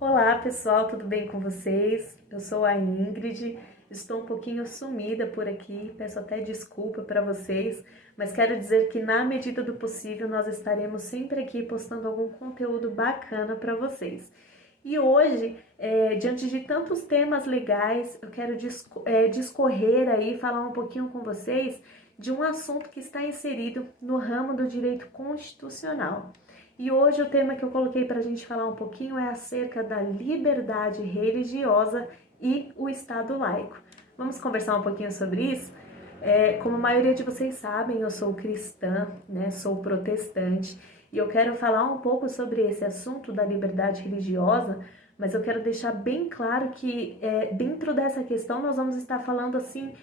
Olá pessoal, tudo bem com vocês? Eu sou a Ingrid, estou um pouquinho sumida por aqui, peço até desculpa para vocês, mas quero dizer que na medida do possível nós estaremos sempre aqui postando algum conteúdo bacana para vocês. E hoje, diante de tantos temas legais, eu quero discorrer aí, falar um pouquinho com vocês de um assunto que está inserido no ramo do direito constitucional. E hoje o tema que eu coloquei para a gente falar um pouquinho é acerca da liberdade religiosa e o Estado laico. Vamos conversar um pouquinho sobre isso? Como a maioria de vocês sabem, eu sou cristã, né? Sou protestante, e eu quero falar um pouco sobre esse assunto da liberdade religiosa, mas eu quero deixar bem claro que dentro dessa questão nós vamos estar falando assim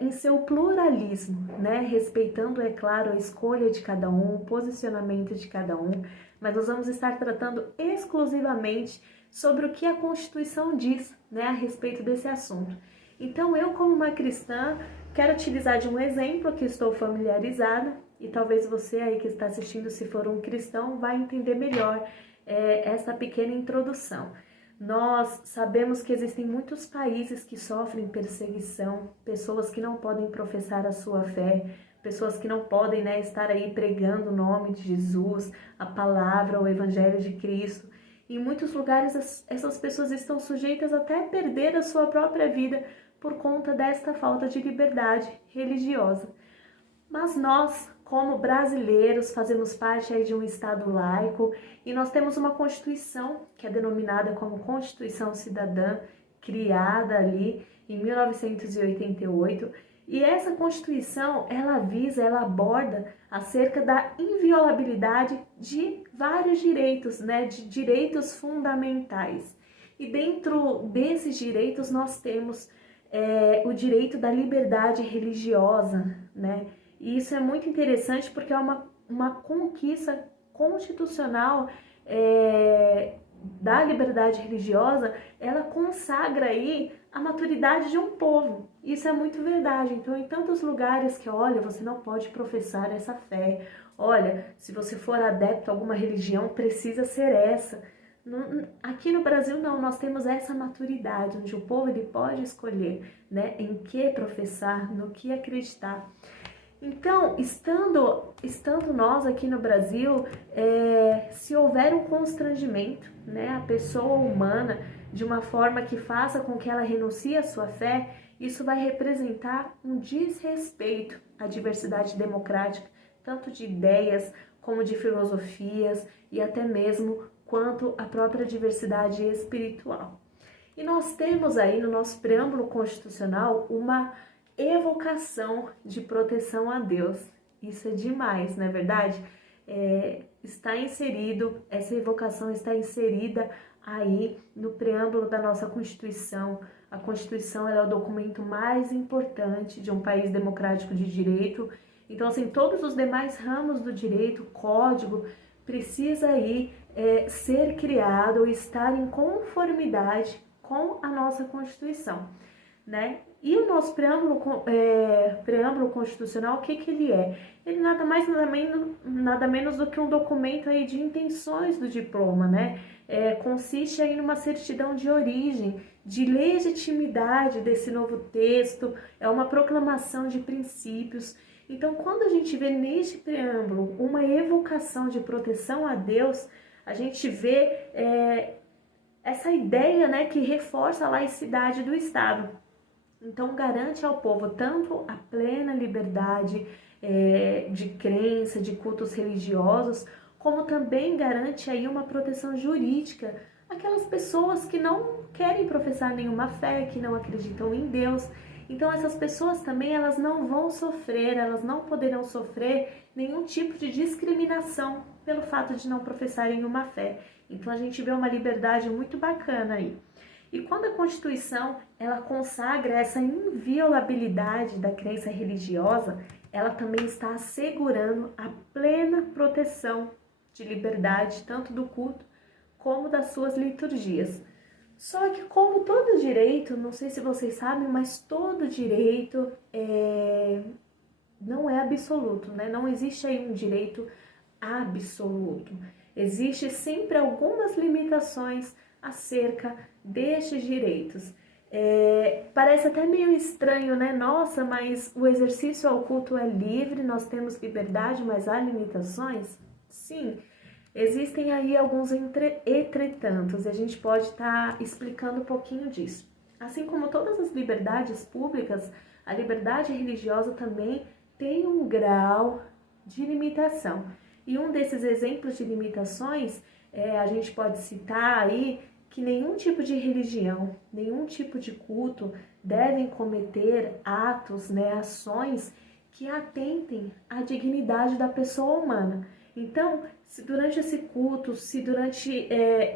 em seu pluralismo, né? Respeitando, é claro, a escolha de cada um, o posicionamento de cada um, mas nós vamos estar tratando exclusivamente sobre o que a Constituição diz, né, a respeito desse assunto. Então, eu, como uma cristã, quero utilizar de um exemplo que estou familiarizada, e talvez você aí que está assistindo, se for um cristão, vai entender melhor essa pequena introdução. Nós sabemos que existem muitos países que sofrem perseguição, pessoas que não podem professar a sua fé, pessoas que não podem, né, estar aí pregando o nome de Jesus, a palavra, o evangelho de Cristo. Em muitos lugares essas pessoas estão sujeitas até a perder a sua própria vida por conta desta falta de liberdade religiosa. Mas nós, como brasileiros, fazemos parte aí de um Estado laico e nós temos uma Constituição que é denominada como Constituição Cidadã, criada ali em 1988. E essa Constituição, ela aborda acerca da inviolabilidade de vários direitos, né, de direitos fundamentais. E dentro desses direitos nós temos o direito da liberdade religiosa, né? E isso é muito interessante porque é uma conquista constitucional da liberdade religiosa, ela consagra aí a maturidade de um povo. Isso é muito verdade. Então, em tantos lugares que, olha, você não pode professar essa fé. Olha, se você for adepto a alguma religião, precisa ser essa. Aqui no Brasil não, nós temos essa maturidade, onde o povo ele pode escolher, né, em que professar, no que acreditar. Então, estando nós aqui no Brasil, se houver um constrangimento, né, a pessoa humana, de uma forma que faça com que ela renuncie à sua fé, isso vai representar um desrespeito à diversidade democrática, tanto de ideias como de filosofias e até mesmo quanto à própria diversidade espiritual. E nós temos aí no nosso preâmbulo constitucional uma evocação de proteção a Deus. Isso é demais, não é verdade? Essa evocação está inserida aí no preâmbulo da nossa Constituição. A Constituição ela é o documento mais importante de um país democrático de direito. Então, assim, todos os demais ramos do direito, código, precisa aí ser criado ou estar em conformidade com a nossa Constituição, né? E o nosso preâmbulo constitucional, o que ele é? Ele nada mais, nada menos do que um documento aí de intenções do diploma, né? Consiste aí numa certidão de origem, de legitimidade desse novo texto, é uma proclamação de princípios. Então, quando a gente vê neste preâmbulo uma evocação de proteção a Deus, a gente vê essa ideia, né, que reforça a laicidade do Estado. Então, garante ao povo tanto a plena liberdade de crença, de cultos religiosos, como também garante aí uma proteção jurídica àquelas pessoas que não querem professar nenhuma fé, que não acreditam em Deus. Então, essas pessoas também elas não vão sofrer, elas não poderão sofrer nenhum tipo de discriminação pelo fato de não professarem uma fé. Então, a gente vê uma liberdade muito bacana aí. E quando a Constituição ela consagra essa inviolabilidade da crença religiosa, ela também está assegurando a plena proteção de liberdade, tanto do culto como das suas liturgias. Só que como todo direito, não sei se vocês sabem, mas todo direito não é absoluto, né? Não existe aí um direito absoluto. Existe sempre algumas limitações acerca destes direitos. Parece até meio estranho, né? Nossa, mas o exercício ao culto é livre, nós temos liberdade, mas há limitações? Sim, existem aí alguns entretantos, e a gente pode estar explicando um pouquinho disso. Assim como todas as liberdades públicas, a liberdade religiosa também tem um grau de limitação. E um desses exemplos de limitações, a gente pode citar aí que nenhum tipo de religião, nenhum tipo de culto devem cometer atos, ações que atentem à dignidade da pessoa humana. Então, se durante esse culto, se durante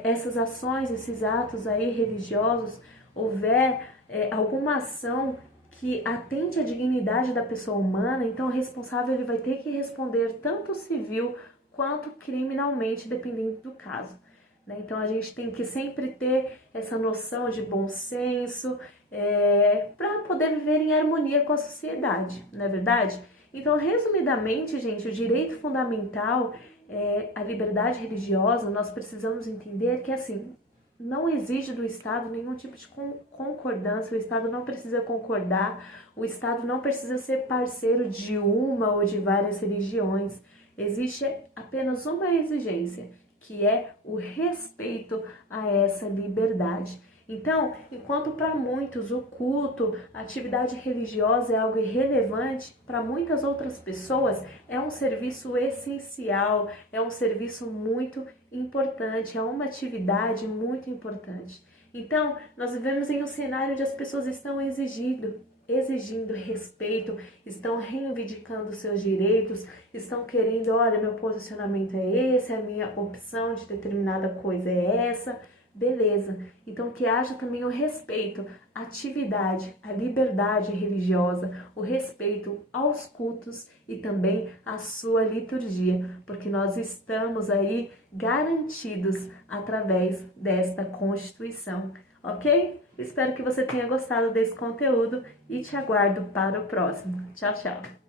essas ações, esses atos aí religiosos, houver alguma ação que atente à dignidade da pessoa humana, então o responsável ele vai ter que responder tanto civil quanto criminalmente, dependendo do caso. Então a gente tem que sempre ter essa noção de bom senso para poder viver em harmonia com a sociedade, não é verdade? Então, resumidamente, gente, o direito fundamental, a liberdade religiosa, nós precisamos entender que, assim, não exige do Estado nenhum tipo de concordância, o Estado não precisa concordar, o Estado não precisa ser parceiro de uma ou de várias religiões. Existe apenas uma exigência, que é o respeito a essa liberdade. Então, enquanto para muitos o culto, a atividade religiosa é algo irrelevante, para muitas outras pessoas é um serviço essencial, é um serviço muito importante, é uma atividade muito importante. Então, nós vivemos em um cenário onde as pessoas estão exigindo respeito, estão reivindicando seus direitos, estão querendo, olha, meu posicionamento é esse, a minha opção de determinada coisa é essa, beleza. Então que haja também o respeito à atividade, à liberdade religiosa, o respeito aos cultos e também à sua liturgia, porque nós estamos aí garantidos através desta Constituição, ok? Espero que você tenha gostado desse conteúdo e te aguardo para o próximo. Tchau, tchau!